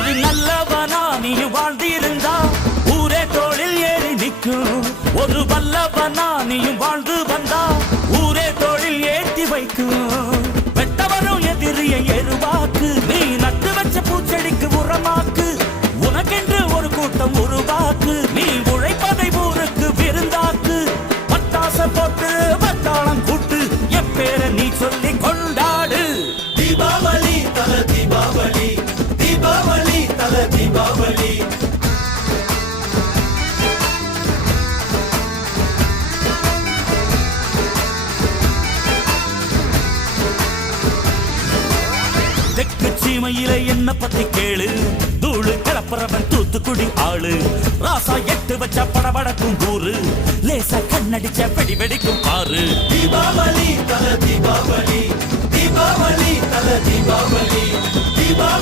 ஒரு நல்லவனா நீ வாழ்ந்திருந்தா ஊரே தோளில் ஏறி நிற்கும். ஒரு வல்லவனா நீயும் வாழ்ந்து வந்தா ஊரே தோளில் ஏற்றி வைக்கும். வெட்டவரும் எதிரிய எருவாக்கு, நீ நட்டு வச்ச பூச்செடிக்கு உரமாக்கு. உனக்கென்று ஒரு கூட்டம் உருவாக்கு, நீ உழைப்பதை ஊருக்கு விருந்தாக்கு. பட்டாச போட்டு பட்டாளம் கூட்டு, என் பேரை நீ சொல்லி கொண்டாடு. தீபாவளி தல தீபாவளி, தீபாவளி தல தீபாவளி. தெற்கு சீமையில என்ன பத்தி கேளு, தூளு கிளப்புறவன் தூத்துக்குடி ஆளு. ராசா எட்டு வச்ச படபடக்கும் ஊரு, லேசா கண்ணடிச்ச வெடி வெடிக்கும் பாரு. தீபாவளி தல தீபாவளி, தீபாவளி தல தீபாவளி, தீபாவளி.